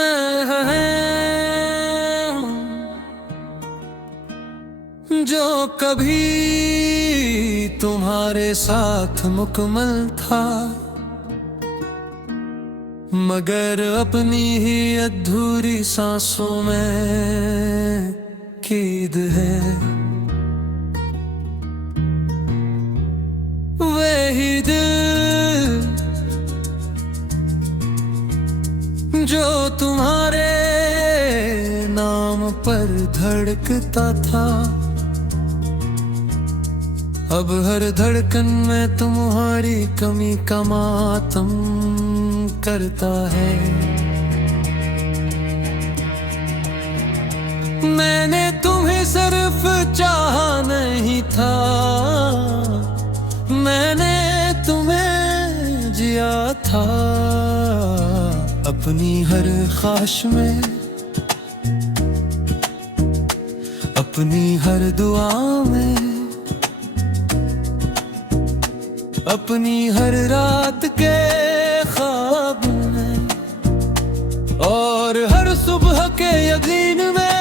मैं है जो कभी तुम्हारे साथ मुकम्मल था, मगर अपनी ही अधूरी सांसों में कैद है। वही दिल जो तुम्हारे नाम पर धड़कता था, अब हर धड़कन में तुम्हारी कमी का मातम करता है। मैंने तुम्हें सिर्फ चाहा नहीं था, मैंने तुम्हें जिया था। अपनी हर ख्वाहिश में, अपनी हर दुआ में, अपनी हर रात के ख्वाब में, और हर सुबह के यकीन में,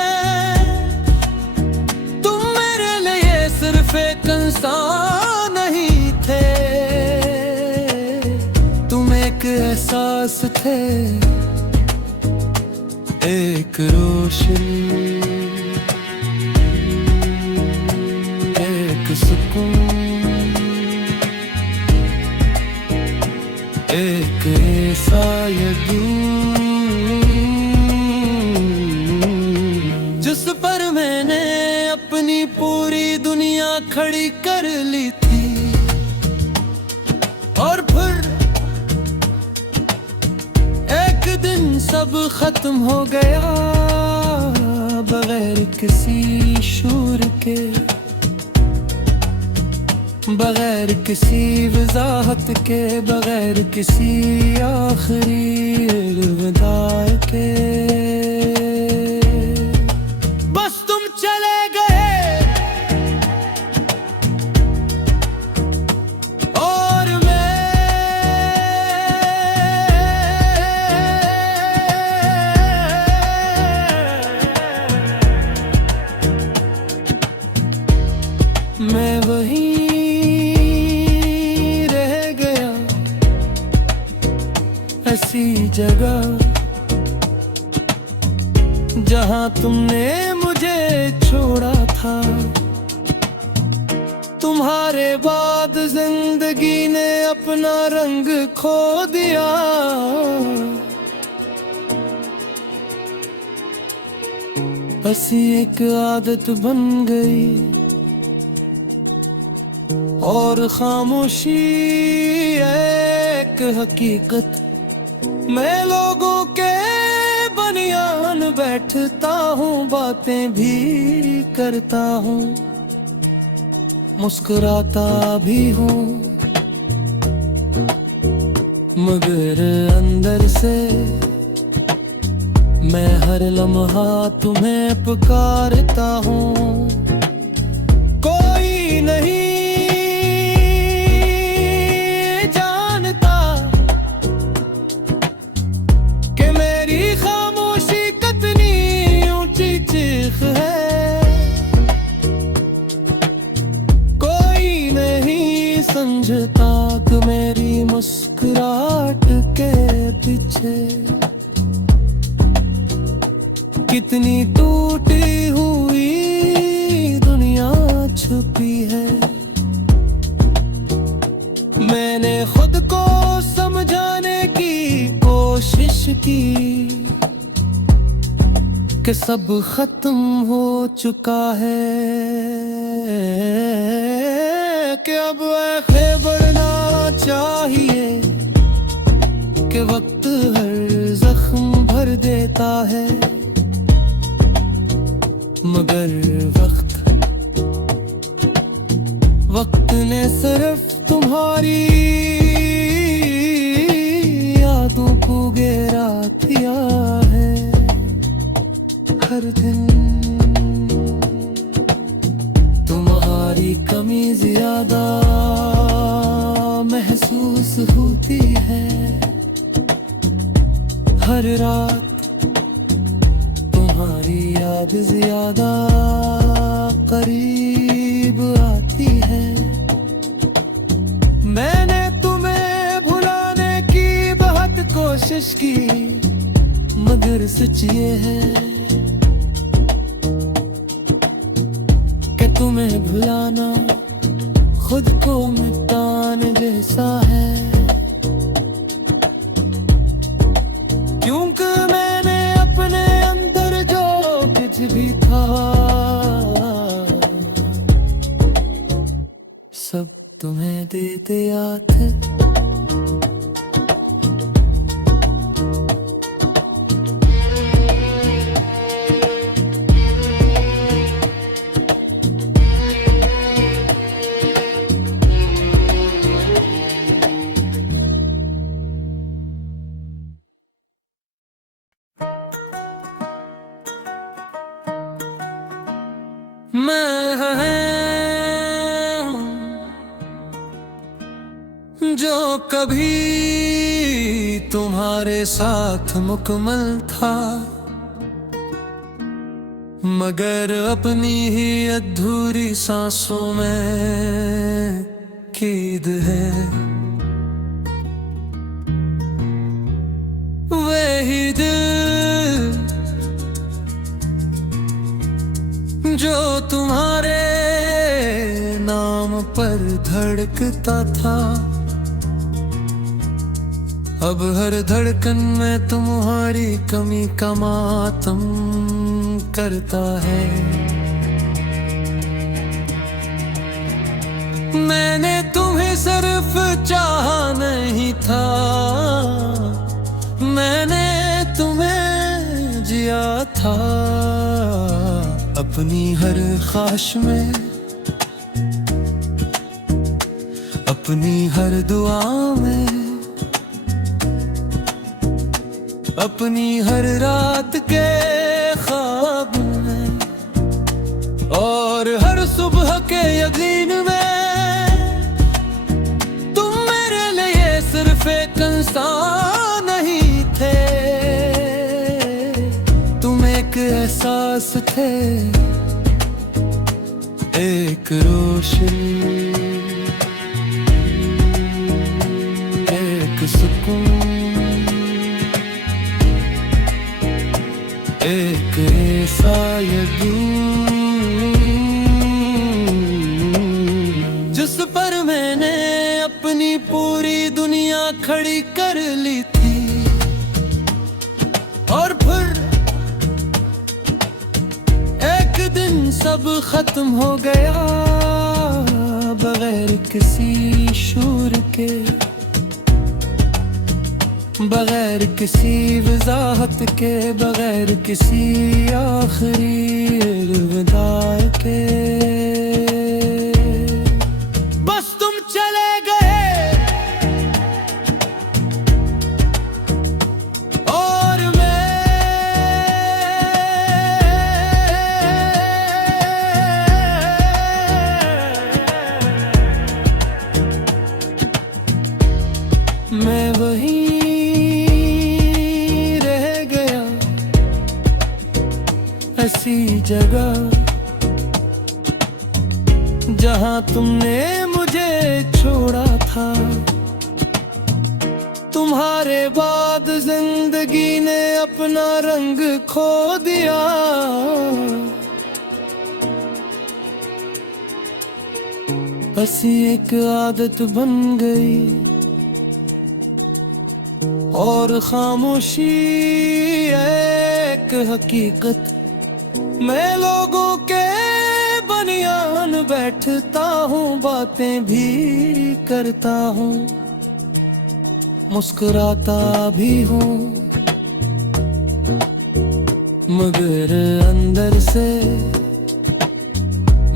तुम मेरे लिए सिर्फ एक इंसान नहीं थे, तुम एक एहसास थे, एक रोशनी, एक सुकून, एक ऐसा यकीन जिस पर मैंने अपनी पूरी दुनिया खड़ी कर ली थी। और फिर एक दिन सब खत्म हो गया, बगैर किसी शूर के, बगैर किसी वजाहत के, बगैर किसी आखिरी अलविदा के। बस तुम चले गए और मैं वही ऐसी जगह जहां तुमने मुझे छोड़ा था। तुम्हारे बाद जिंदगी ने अपना रंग खो दिया, हंसी एक आदत बन गई और खामोशी एक हकीकत। मैं लोगों के बनियान बैठता हूँ, बातें भी करता हूँ, मुस्कुराता भी हूँ, मगर अंदर से मैं हर लम्हा तुम्हें पुकारता हूँ। कोई नहीं समझता कि मेरी मुस्कुराहट के पीछे कितनी टूटी हुई दुनिया छुपी है। मैंने खुद को समझाने की कोशिश की कि सब खत्म हो चुका है, कि अब आगे बढ़ना चाहिए, कि वक्त हर जख्म भर देता है, मगर वक्त ने सिर्फ तुम्हारी यादों को घेरा दिया है। हर दिन तुम्हारी कमी ज्यादा महसूस होती है, हर रात तुम्हारी याद ज्यादा करीब आती है। मैंने तुम्हें भुलाने की बहुत कोशिश की, मगर सच ये है कि तुम्हें भुलाना खुद को मिटाने जैसा है। क्योंकि मैंने अपने अंदर जो कुछ भी था सब तुम्हें दे दिया था। मैं जो कभी तुम्हारे साथ मुकम्मल था, मगर अपनी ही अधूरी सांसों में कैद है। वही दिल जो तुम्हारे नाम पर धड़कता था, अब हर धड़कन में तुम्हारी कमी का मातम करता है। मैंने तुम्हें सिर्फ चाहा नहीं था, मैंने तुम्हें जिया था। अपनी हर ख्वाहिश में, अपनी हर दुआ में, अपनी हर रात के ख्वाब में और हर सुबह के यकीन में, तुम मेरे लिए सिर्फ एक इंसान नहीं थे, तुम एक एहसास थे, एक रोशनी, एक सुकून, एक ऐसा यकीन जिस पर मैंने अपनी पूरी दुनिया खड़ी कर ली थी। और फिर एक दिन सब खत्म हो गया, बगैर किसी शूर के, बगैर किसी वजाहत के, बगैर किसी आखिरी अलविदा के। बस तुम चले गए और मैं वही ऐसी जगह जहां तुमने मुझे छोड़ा था। तुम्हारे बाद जिंदगी ने अपना रंग खो दिया, बस एक आदत बन गई और खामोशी एक हकीकत। मैं लोगों के बनियान बैठता हूँ, बातें भी करता हूँ, मुस्कुराता भी हूँ, मगर अंदर से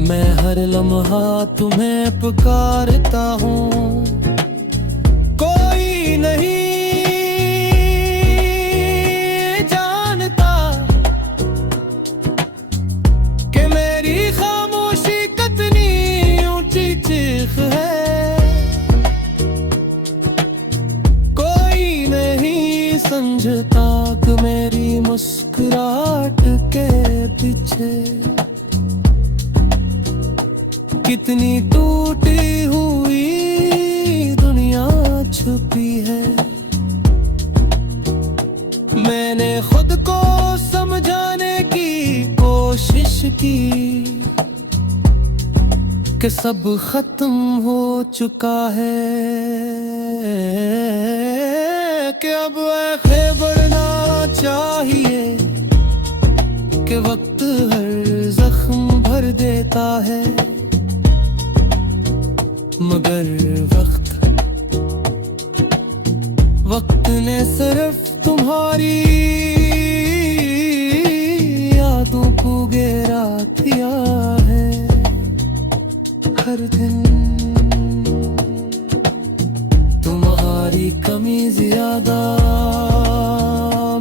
मैं हर लम्हा तुम्हें पुकारता हूँ। कोई नहीं समझता कि मेरी मुस्कुराहट मुस्कुराहट के पीछे कितनी टूटी हुई दुनिया छुपी है। मैंने खुद को समझाने की कोशिश की कि सब खत्म हो चुका है, कि अब आगे बढ़ना चाहिए, कि वक्त हर जख्म भर देता है। मगर वक्त ने सिर्फ तुम्हारी यादों को घेरा दिया है। हर दिन तुम्हारी कमी ज्यादा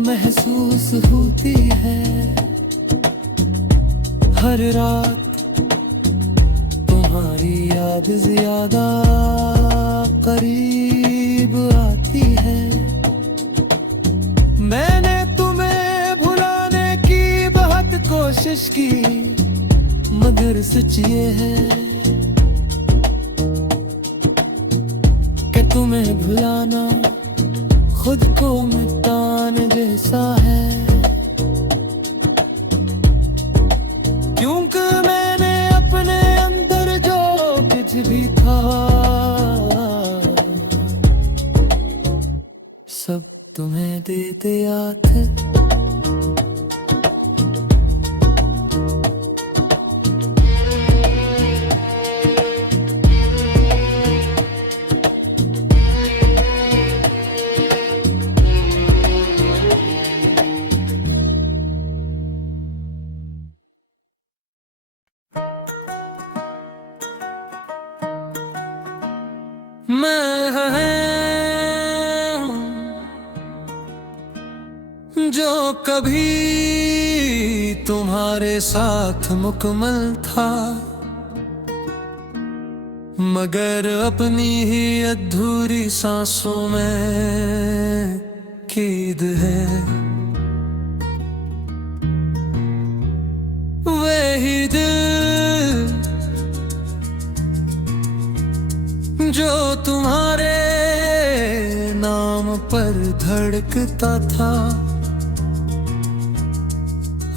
महसूस होती है। हर रात तुम्हारी याद ज्यादा करीब आती है। मैंने तुम्हें भुलाने की बहुत कोशिश की, मगर सच ये है कि तुम्हें भुलाना खुद को मिटाने जैसा है। क्योंकि मैंने अपने अंदर जो कुछ भी था सब तुम्हें दे दिया था। मैं जो कभी तुम्हारे साथ मुकम्मल था, मगर अपनी ही अधूरी सांसों में कैद है। वही दिल जो तुम्हारे नाम पर धड़कता था,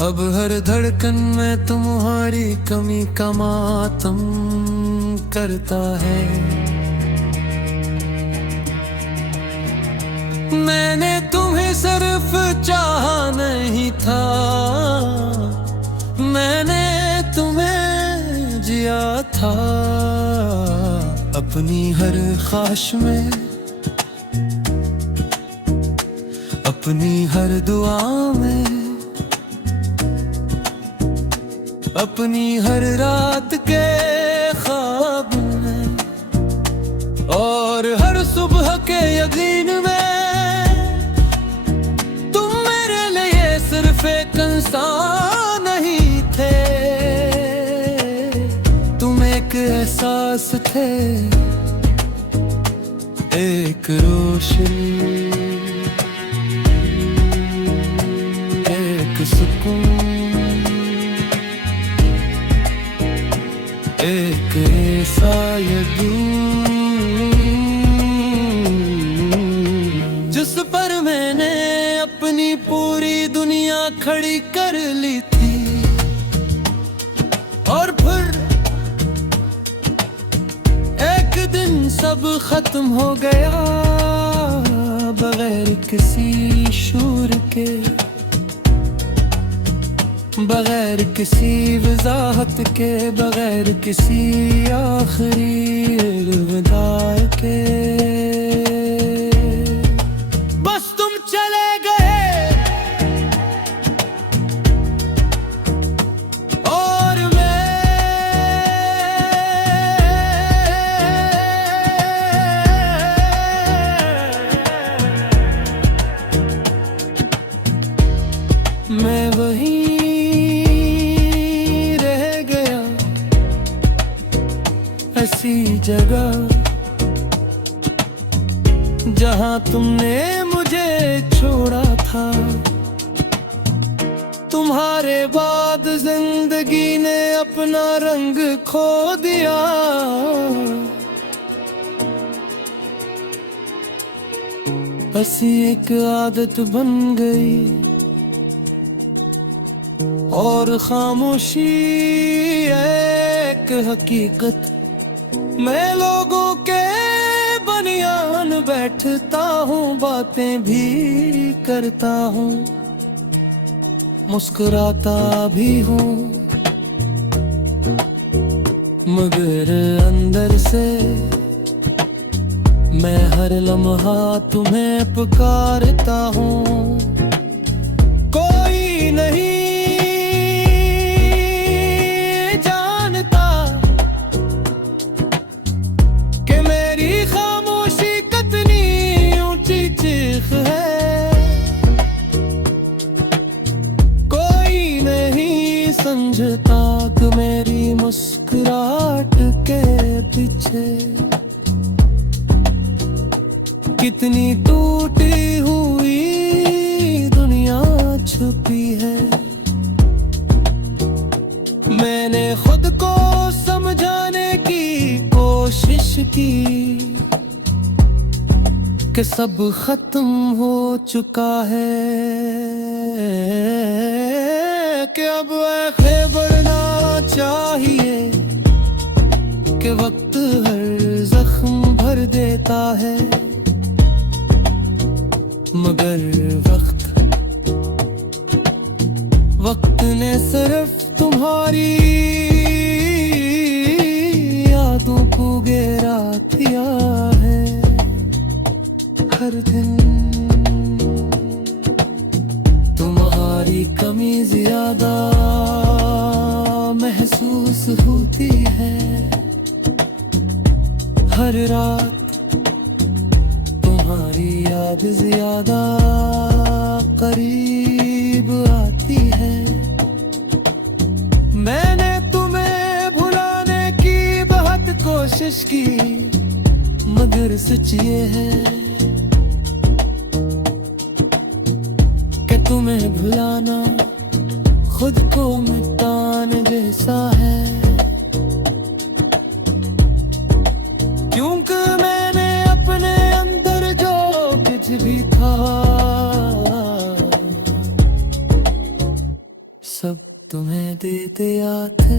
अब हर धड़कन में तुम्हारी कमी का मातम करता है। मैंने तुम्हें सिर्फ चाहा नहीं था, मैंने तुम्हें जिया था। अपनी हर ख्वाहिश में, अपनी हर दुआ में, अपनी हर रात के ख्वाब में और हर सुबह के यकीन में, तुम मेरे लिए सिर्फ एक इंसान नहीं थे, तुम एक एहसास थे, एक रोशनी, एक सुकून, एक ऐसा जिस पर मैंने अपनी पूरी दुनिया खड़ी कर ली थी। और फिर एक दिन सब खत्म हो गया, बगैर किसी शूर के, बगैर किसी वजाहत के, बगैर किसी आखिरी अलविदा के। बस तुम चले गए और मैं वही ऐसी जगह जहां तुमने मुझे छोड़ा था। तुम्हारे बाद जिंदगी ने अपना रंग खो दिया। बस एक आदत बन गई और खामोशी एक हकीकत। मैं लोगों के बनियान बैठता हूँ, बातें भी करता हूँ, मुस्कुराता भी हूँ, मगर अंदर से मैं हर लम्हा तुम्हें पुकारता हूँ। कोई नहीं जानता कि मेरी खामोशी कितनी ऊंची चीख है। कोई नहीं समझता कि मेरी मुस्कुराहट के पीछे कितनी टूटी हुई दुनिया छुपी है। मैंने खुद को समझाने की कोशिश की कि सब खत्म हो चुका है, कि अब आगे बढ़ना चाहिए, कि वक्त हर जख्म भर देता है, मगर वक्त ने सिर्फ तुम्हारी यादों को घेरा दिया है। हर दिन तुम्हारी कमी ज्यादा महसूस होती है। हर रात तुम्हारी याद ज्यादा करीब आती है। मैंने तुम्हें भुलाने की बहुत कोशिश की, मगर सच ये है कि तुम्हें भुलाना खुद को मिटाने जैसा है। क्योंकि मैंने अपने अंदर जो कुछ भी था सब तुम्हें दे दिया था।